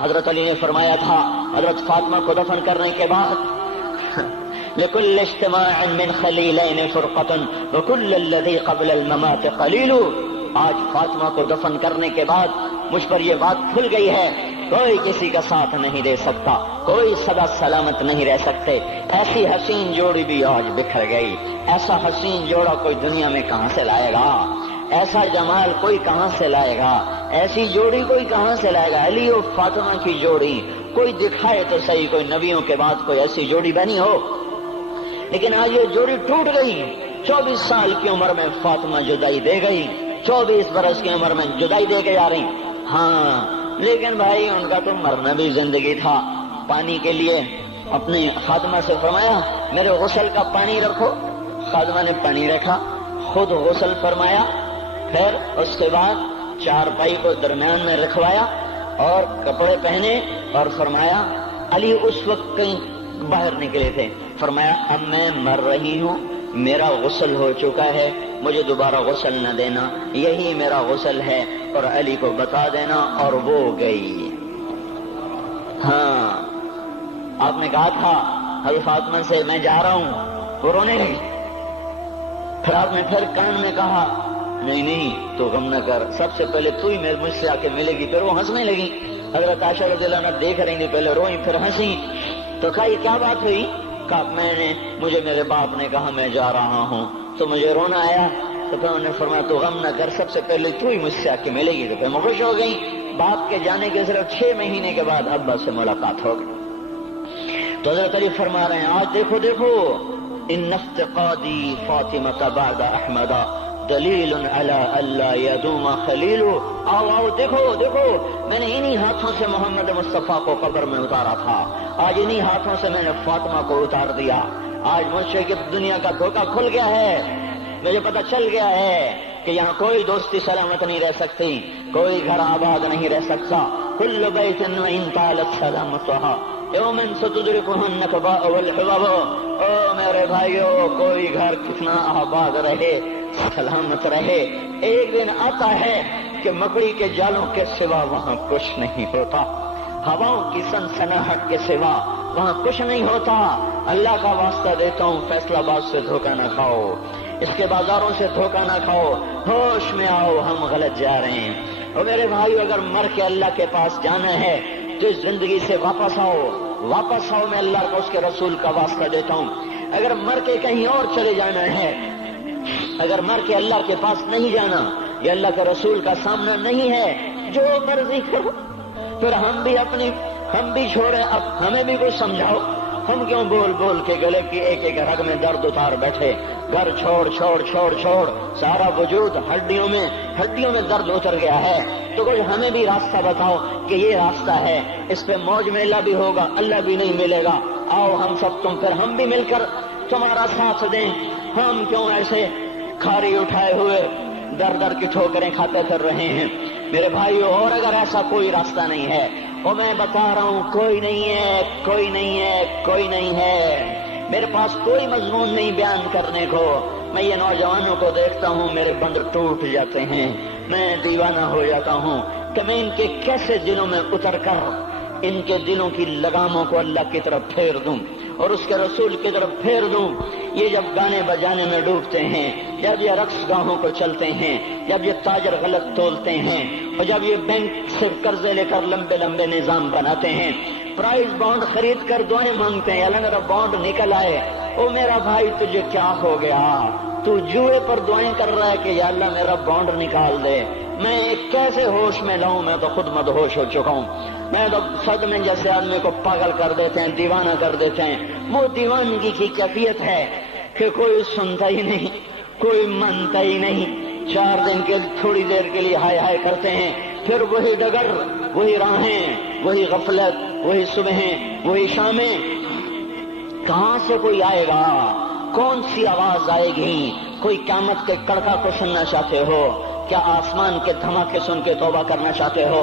حضرت علی نے فرمایا تھا حضرت فاطمہ کو دفن کرنے کے بعد لكل اجتماع من خلیلین فرقۃ وكل الذی قبل الممات قلیل. آج فاطمہ کو دفن کرنے کے بعد مجھ پر یہ بات کھل گئی ہے، کوئی کسی کا ساتھ نہیں دے سکتا، کوئی سدا سلامت نہیں رہ سکتے. ایسی حسین جوڑی بھی آج بکھر گئی. ایسا حسین جوڑا کوئی دنیا میں کہاں سے لائے گا؟ ایسا جمال کوئی کہاں سے لائے گا؟ ایسی جوڑی کوئی کہاں سے لائے گا؟ علی و فاطمہ کی جوڑی کوئی دکھائے تو صحیح، کوئی نبیوں کے بعد کوئی ایسی جوڑی بنی ہو. لیکن آج یہ جوڑی ٹوٹ گئی. 24 سال کی عمر میں فاطمہ جدائی دے گئی، 24 برس کی عمر میں جدائی دے کے جا رہی. ہاں لیکن بھائی ان کا تو مرنا بھی زندگی تھا. پانی کے لیے اپنے خادمہ سے فرمایا میرے غسل کا پانی رکھو. خادمہ نے پانی رکھا، خود غسل فرمایا، پھر اس کے بعد چارپائی کو درمیان میں رکھوایا اور کپڑے پہنے اور فرمایا. علی اس وقت کہیں باہر نکلے تھے. فرمایا اب میں مر رہی ہوں، میرا غسل ہو چکا ہے، مجھے دوبارہ غسل نہ دینا، یہی میرا غسل ہے اور علی کو بتا دینا. اور وہ گئی. ہاں آپ نے کہا تھا حضرت فاطمہ سے میں جا رہا ہوں، وہ رونے لگی. پھر آپ نے پھر کان میں کہا نہیں نہیں تو غم نہ کر، سب سے پہلے تو ہی مجھ سے آ کے ملے گی. پھر وہ ہنسنے لگی. حضرت عائشہ رضی اللہ عنہا دیکھ رہی تھی، پہلے روئی پھر ہنسی. تو کہا یہ کیا بات ہوئی؟ کہا مجھے میرے باپ نے کہا میں جا رہا ہوں تو مجھے رونا آیا. تو پھر انہوں نے فرمایا تو غم نہ کر، سب سے پہلے تو ہی مجھ سے آ کے ملے گی. تو پھر میں خوش ہو گئی. باپ کے جانے کے صرف 6 مہینے کے بعد ابا سے ملاقات ہو گئی. تو حضرت علی فرما رہے ہیں آج دیکھو دیکھو ان افتقادی فاطمہ بعد احمد دلیل علی اللہ یدوم خلیل. آؤ آؤ دیکھو دیکھو میں نے انہی ہاتھوں سے محمد مصطفیٰ کو قبر میں اتارا تھا، آج انہی ہاتھوں سے میں نے فاطمہ کو اتار دیا. آج مجھ سے کہ دنیا کا دھوکہ کھل گیا ہے، مجھے پتہ چل گیا ہے کہ یہاں کوئی دوستی سلامت نہیں رہ سکتی، کوئی گھر آباد نہیں رہ سکتا. کل بیت وان طالت سلامتها یوم ستدرکها النکباء والحباب. او میرے بھائیو کوئی گھر کتنا آباد رہے سلامت رہے، ایک دن آتا ہے کہ مکڑی کے جالوں کے سوا وہاں کچھ نہیں ہوتا، ہواؤں کی سنسناہٹ کے سوا وہاں کچھ نہیں ہوتا. اللہ کا واسطہ دیتا ہوں فیصلہ آباد سے دھوکہ نہ کھاؤ، اس کے بازاروں سے دھوکہ نہ کھاؤ، ہوش میں آؤ ہم غلط جا رہے ہیں. اور میرے بھائیو اگر مر کے اللہ کے پاس جانا ہے تو اس زندگی سے واپس آؤ، واپس آؤ. میں اللہ کا اس کے رسول کا واسطہ دیتا ہوں. اگر مر کے کہیں اور چلے جانا ہے، اگر مر کے اللہ کے پاس نہیں جانا یا اللہ کے رسول کا سامنا نہیں ہے، جو مرضی کرو. پھر ہم بھی چھوڑے، اب ہمیں بھی کچھ سمجھاؤ. ہم کیوں بول بول کے گلے کی ایک ایک رگ میں درد اتار بیٹھے؟ گھر چھوڑ چھوڑ چھوڑ چھوڑ سارا وجود ہڈیوں میں درد اتر گیا ہے. تو کچھ ہمیں بھی راستہ بتاؤ کہ یہ راستہ ہے، اس پہ موج میلہ بھی ہوگا، اللہ بھی نہیں ملے گا. آؤ ہم سب پھر ہم بھی مل کر تمہارا ساتھ دیں. ہم کیوں ایسے کھاری اٹھائے ہوئے در کی ٹھوکریں کھاتے پھر رہے ہیں؟ میرے بھائیو اور اگر ایسا کوئی راستہ نہیں ہے، اور میں بتا رہا ہوں کوئی نہیں ہے، کوئی نہیں ہے، کوئی نہیں ہے. میرے پاس کوئی مضمون نہیں بیان کرنے کو. میں یہ نوجوانوں کو دیکھتا ہوں میرے بند ٹوٹ جاتے ہیں، میں دیوانہ ہو جاتا ہوں کہ میں ان کے کیسے دلوں میں اتر کر ان کے دلوں کی لگاموں کو اللہ کی طرف پھیر دوں اور اس کے رسول کی طرف پھیر دوں. یہ جب گانے بجانے میں ڈوبتے ہیں، جب یہ رقص گاہوں کو چلتے ہیں، جب یہ تاجر غلط تولتے ہیں، اور جب یہ بینک سے قرضے لے کر لمبے لمبے نظام بناتے ہیں، پرائز بانڈ خرید کر دعائیں مانگتے ہیں اللہ میرا بانڈ نکل آئے. او میرا بھائی تجھے کیا ہو گیا؟ تو جوئے پر دعائیں کر رہا ہے کہ یا اللہ میرا بانڈ نکال دے. میں کیسے ہوش میں لاؤں؟ میں تو خود مدہوش ہو چکا ہوں. میں تو صدمے جیسے آدمی کو پاگل کر دیتے ہیں، دیوانہ کر دیتے ہیں. وہ دیوانگی کی کیفیت ہے کہ کوئی سنتا ہی نہیں، کوئی مانتا ہی نہیں. 4 دن کے تھوڑی دیر کے لیے ہائے ہائے کرتے ہیں، پھر وہی ڈگر، وہی راہیں، وہی غفلت، وہی صبحیں، وہی شامیں. کہاں سے کوئی آئے گا؟ کون سی آواز آئے گی؟ کوئی قیامت کے کڑکا کو سننا چاہتے ہو؟ کیا آسمان کے دھماکے سن کے توبہ کرنا چاہتے ہو؟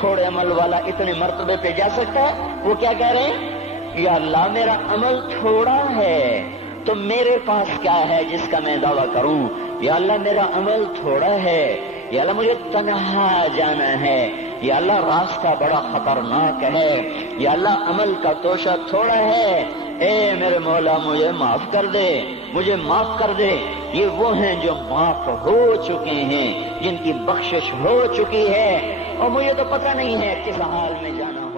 تھوڑے عمل والا اتنے مرتبے پہ جا سکتا ہے؟ وہ کیا کہہ رہے ہیں؟ یا اللہ میرا عمل تھوڑا ہے تو میرے پاس کیا ہے جس کا میں دعویٰ کروں؟ یا اللہ میرا عمل تھوڑا ہے، یا اللہ مجھے تنہا جانا ہے، یا اللہ راستہ بڑا خطرناک ہے، یا اللہ عمل کا توشہ تھوڑا ہے، اے میرے مولا مجھے معاف کر دے، مجھے معاف کر دے۔ یہ وہ ہیں جو معاف ہو چکے ہیں، جن کی بخشش ہو چکی ہے، اور مجھے تو پتہ نہیں ہے کس حال میں جانا